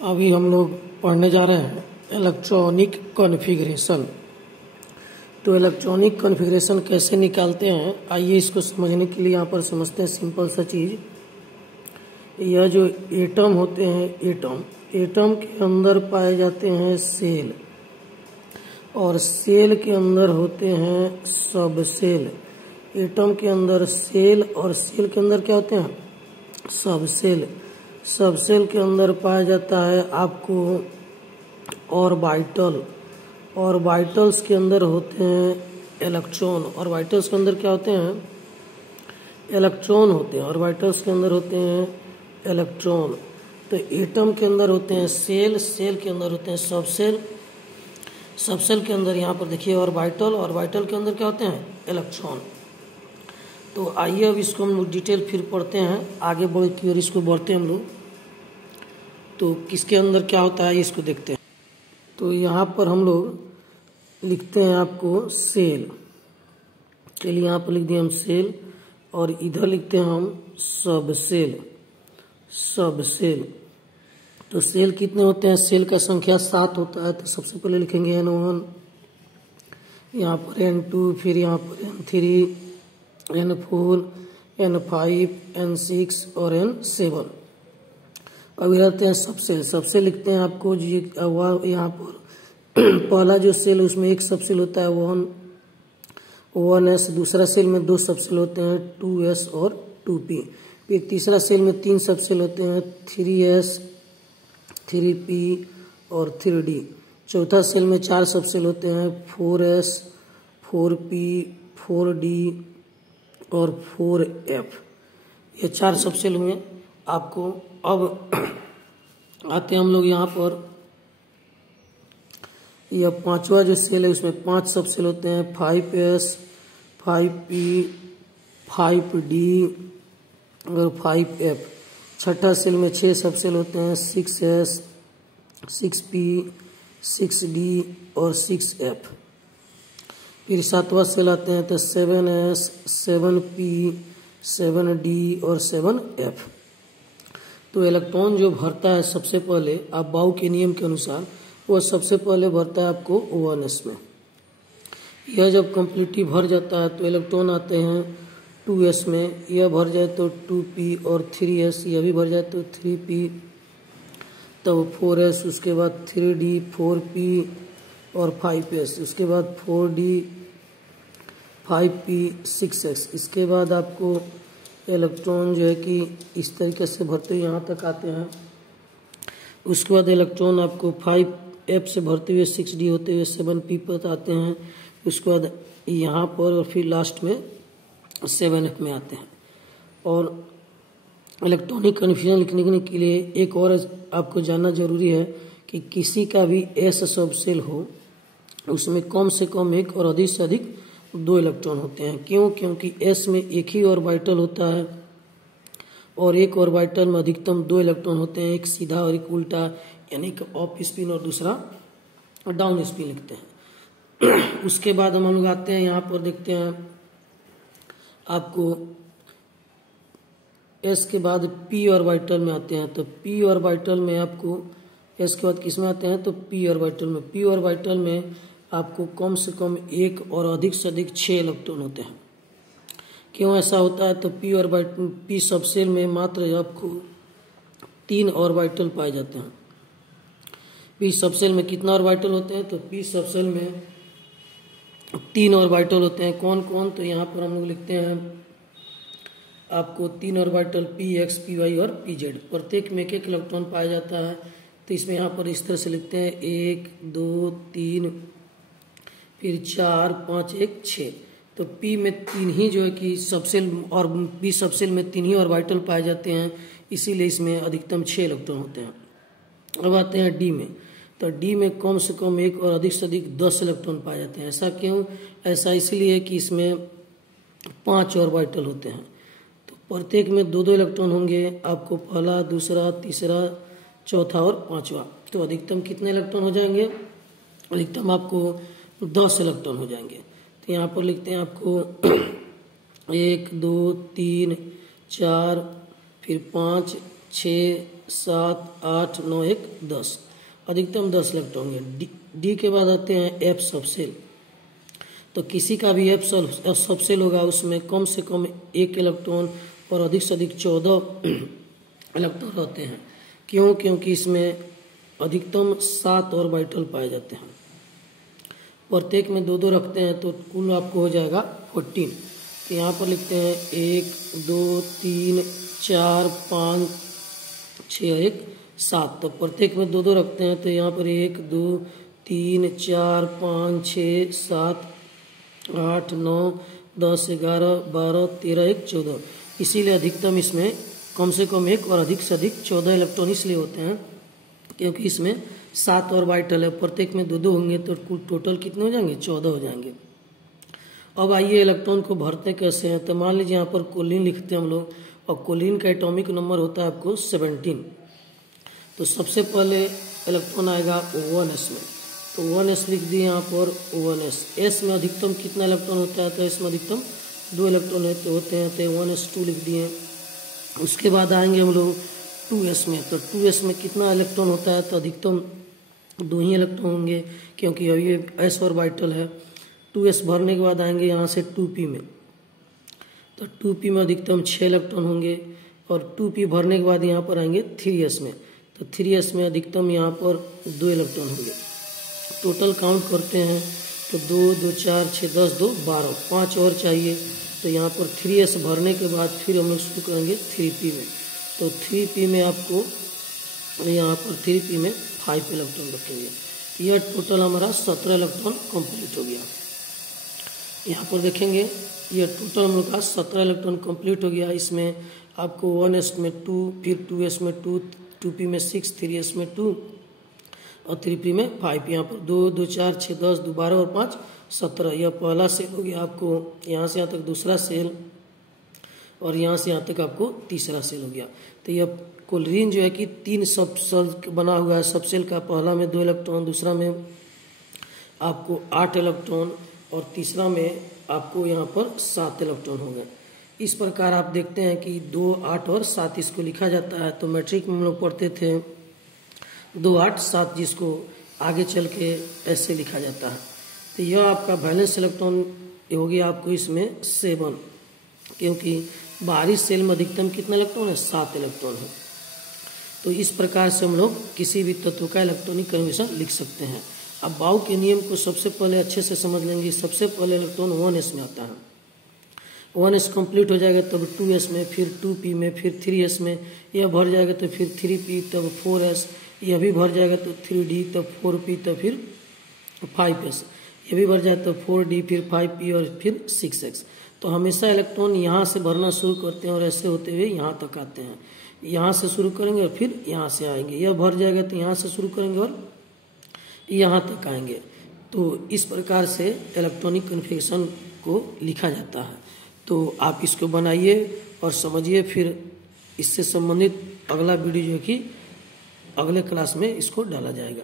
अभी हम लोग पढ़ने जा रहे हैं इलेक्ट्रॉनिक कॉन्फ़िगरेशन। तो इलेक्ट्रॉनिक कॉन्फ़िगरेशन कैसे निकालते हैं, आइए इसको समझने के लिए यहाँ पर समझते हैं सिंपल सा चीज़। यह जो एटम होते हैं, एटम के अंदर पाए जाते हैं सेल, और सेल के अंदर होते हैं सब सेल। एटम के अंदर सेल और सेल के अंदर क्या होते हैं, सब सेल। सब सेल के अंदर पाया जाता है आपको ऑर्बिटल। ऑर्बिटल्स के अंदर होते हैं इलेक्ट्रॉन। ऑर्बिटल्स के अंदर क्या होते हैं, इलेक्ट्रॉन होते हैं। ऑर्बिटल्स के अंदर होते हैं इलेक्ट्रॉन। तो एटम के अंदर होते हैं सेल, सेल के अंदर होते हैं सब सेल, सब सेल के अंदर यहाँ पर देखिए ऑर्बिटल, ऑर्बिटल के अंदर क्या होते हैं, इलेक्ट्रॉन। तो आइए अब इसको हम लोग डिटेल फिर पढ़ते हैं, आगे बढ़ की ओर इसको बढ़ते हैं हम लोग। तो किसके अंदर क्या होता है इसको देखते हैं। तो यहाँ पर हम लोग लिखते हैं आपको सेल, चलिए यहाँ पर लिख दिए हम सेल, और इधर लिखते हैं हम सब सेल, सब सेल। तो सेल कितने होते हैं, सेल का संख्या 7 होता है। तो सबसे पहले लिखेंगे N1, यहाँ पर N2, फिर यहाँ पर N3, N4, N5, N6 और N7। अब रहते हैं सब सेल। सबसे लिखते हैं आपको यहाँ पर पहला जो सेल उसमें एक सब सेल होता है 1s, दूसरा सेल में 2 सब सेल होते हैं 2s और 2p, फिर तीसरा सेल में 3 सब सेल होते हैं 3s, 3p और 3d, चौथा सेल में 4 सब सेल होते हैं 4s, 4p, 4d और 4f। ये 4 सब सेल हुए आपको। अब आते हैं हम लोग यहाँ पर, यह पांचवा जो सेल है उसमें 5 सब सेल होते हैं 5s, 5p, 5d और 5f। छठा सेल में 6 सब सेल होते हैं 6s, 6p, 6d और 6f। फिर सातवां सेल आते हैं तो 7s, 7p, 7d और 7f। तो इलेक्ट्रॉन जो भरता है सबसे पहले, आप बाउ के नियम के अनुसार वह सबसे पहले भरता है आपको 1s में। यह जब कम्प्लीटली भर जाता है तो इलेक्ट्रॉन आते हैं 2s में। यह भर जाए तो 2p और 3s, यह भी भर जाए तो 3p, तब 4s, उसके बाद 3d, 4p और 5s, उसके बाद 4d, 5p, 6s। इसके बाद आपको इलेक्ट्रॉन जो है कि इस तरीके से भरते हुए यहाँ तक आते हैं। उसके बाद इलेक्ट्रॉन आपको 5f से भरते हुए 6d होते हुए 7p पर आते हैं। उसके बाद यहाँ पर और फिर लास्ट में 7f में आते हैं। और इलेक्ट्रॉनिक कन्फ्यूजन लिखने के लिए एक और आपको जानना जरूरी है कि किसी का भी s सब सेल हो उसमें कम से कम 1 और अधिक से अधिक 2 इलेक्ट्रॉन होते हैं। क्यों? क्योंकि s में एक ही ऑर्बिटल होता है और एक ऑर्बिटल में अधिकतम 2 इलेक्ट्रॉन होते हैं, एक सीधा और एक उल्टा, यानी कि अप स्पिन और दूसरा डाउन स्पिन लिखते हैं। उसके बाद हम लोग आते हैं यहाँ पर, देखते हैं आपको s के बाद p ऑर्बिटल में आते हैं। तो p ऑर्बिटल में आपको s के बाद किस में आते हैं, तो p ऑर्बिटल में। p ऑर्बिटल में आपको कम से कम 1 और अधिक से अधिक 6 इलेक्ट्रॉन होते हैं। क्यों ऐसा होता है, तो p सब सेल में मात्र आपको 3 ऑर्बिटल पाए जाते हैं। p सब सेल में कितना ऑर्बिटल होते हैं, तो p सब सेल में 3 ऑर्बिटल होते हैं। कौन कौन, तो यहाँ पर हम लोग लिखते हैं आपको 3 ऑर्बिटल px, py और pz। प्रत्येक में 1 इलेक्ट्रॉन पाया जाता है। तो इसमें यहाँ पर इस तरह से लिखते हैं 1, 2, 3, फिर 4, 5, 1, 6। तो p में 3 ही जो है कि सबसेल, और p सबसेल में 3 ही ऑर्बिटल पाए जाते हैं, इसीलिए इसमें अधिकतम 6 इलेक्ट्रॉन होते हैं। अब आते हैं d में। तो d में कम से कम 1 और अधिक से अधिक 10 इलेक्ट्रॉन पाए जाते हैं। ऐसा क्यों? ऐसा इसलिए कि इसमें 5 ऑर्बिटल होते हैं। तो प्रत्येक में 2-2 इलेक्ट्रॉन होंगे आपको, पहला, दूसरा, तीसरा, चौथा और 5वां। तो अधिकतम कितने इलेक्ट्रॉन हो जाएंगे, अधिकतम आपको 10 इलेक्ट्रॉन हो जाएंगे। तो यहाँ पर लिखते हैं आपको 1, 2, 3, 4, फिर 5, 6, 7 8 9 1 10, अधिकतम 10 इलेक्ट्रॉन होंगे। डी के बाद आते हैं एफ सबसेल। तो किसी का भी एफ सबसेल होगा उसमें कम से कम 1 इलेक्ट्रॉन और अधिक से अधिक 14 इलेक्ट्रॉन रहते हैं। क्यों? क्योंकि इसमें अधिकतम 7 ऑर्बिटल पाए जाते हैं। प्रत्येक में 2 2 रखते हैं तो कुल आपको हो जाएगा 14। तो यहाँ पर लिखते हैं 1 2 3 4 5 6 1 7। तो प्रत्येक में 2 2 रखते हैं तो यहाँ पर 1 2 3 4 5 6 7 8 9 10 11 12 13 1 14। इसीलिए अधिकतम इसमें कम से कम 1 और अधिक से अधिक 14 इलेक्ट्रॉन इसलिए होते हैं क्योंकि इसमें 7 ऑर्बिटल है। प्रत्येक में 2 2 होंगे तो कुल टोटल कितने हो जाएंगे? 14 हो जाएंगे। अब आइए इलेक्ट्रॉन को भरते कैसे हैं। तो मान लीजिए यहाँ पर कोलिन लिखते हैं हम लोग, और कोलिन का एटॉमिक नंबर होता है आपको 17। तो सबसे पहले इलेक्ट्रॉन आएगा O1s में, तो 1s लिख दिए यहाँ पर O1s। एस में अधिकतम कितना इलेक्ट्रॉन होता है? तो इसमें अधिकतम 2 इलेक्ट्रॉन होते हैं, तो 1s2 लिख दिए। उसके बाद आएंगे हम लोग 2s में। तो 2s में कितना इलेक्ट्रॉन होता है? तो अधिकतम 2 ही इलेक्ट्रॉन होंगे क्योंकि अभी ये s ऑर्बिटल है। 2s भरने के बाद आएंगे यहाँ से 2p में। तो 2p में अधिकतम 6 इलेक्ट्रॉन होंगे, और 2p भरने के बाद यहाँ पर आएंगे 3s में। तो 3s में अधिकतम यहाँ पर 2 इलेक्ट्रॉन होंगे। टोटल काउंट करते हैं तो 2 2 4 6 10 2 12, 5 और चाहिए। तो यहाँ पर 3s भरने के बाद फिर हम लोग शुरू करेंगे 3p में। तो 3p में आपको यहाँ पर 3p में 5 इलेक्ट्रॉन रखेंगे। यह टोटल हमारा 17 इलेक्ट्रॉन कंप्लीट हो गया। यहाँ पर देखेंगे यह टोटल हम लोग का 17 इलेक्ट्रॉन कंप्लीट हो गया। इसमें आपको 1s में 2, फिर 2s में 2, 2p में 6, 3s में 2 और 3p में 5। यहाँ पर 2 2 4 6 10 2 12 और 5 17। यह पहला सेल हो गया आपको, यहाँ से यहाँ तक दूसरा सेल, और यहाँ से यहाँ तक आपको तीसरा सेल हो गया। तो यह कोलिन जो है कि 3 सब सेल बना हुआ है। सब सेल का पहला में 2 इलेक्ट्रॉन, दूसरा में आपको 8 इलेक्ट्रॉन, और तीसरा में आपको यहाँ पर 7 इलेक्ट्रॉन हो गए। इस प्रकार आप देखते हैं कि 2 8 और 7 इसको लिखा जाता है। तो मैट्रिक में हम लोग पढ़ते थे 2 8 7, जिसको आगे चल के ऐसे लिखा जाता है। तो यह आपका वैलेंस इलेक्ट्रॉन हो गया आपको इसमें 7, क्योंकि बाहरी सेल में अधिकतम कितना इलेक्ट्रॉन है? 7 इलेक्ट्रॉन है। तो इस प्रकार से हम लोग किसी भी तत्व का इलेक्ट्रॉनिक कन्फर्मेशन लिख सकते हैं। अब बाउ के नियम को सबसे पहले अच्छे से समझ लेंगे। सबसे पहले इलेक्ट्रॉन 1s में आता है। 1s कंप्लीट हो जाएगा तब 2s में, फिर 2p में, फिर 3s में। यह भर जाएगा तो फिर 3p, तब 4s। यह भी भर जाएगा तो 3d, तब 4p, तब फिर 5s। यह भी भर जाए तो 4d, फिर 5p और फिर 6s। तो हमेशा इलेक्ट्रॉन यहाँ से भरना शुरू करते हैं और ऐसे होते हुए यहाँ तक आते हैं। यहाँ से शुरू करेंगे और फिर यहाँ से आएंगे। यह भर जाएगा तो यहाँ से शुरू करेंगे और यहाँ तक आएंगे। तो इस प्रकार से इलेक्ट्रॉनिक कन्फिगरेशन को लिखा जाता है। तो आप इसको बनाइए और समझिए, फिर इससे संबंधित अगला वीडियो जो है कि अगले क्लास में इसको डाला जाएगा।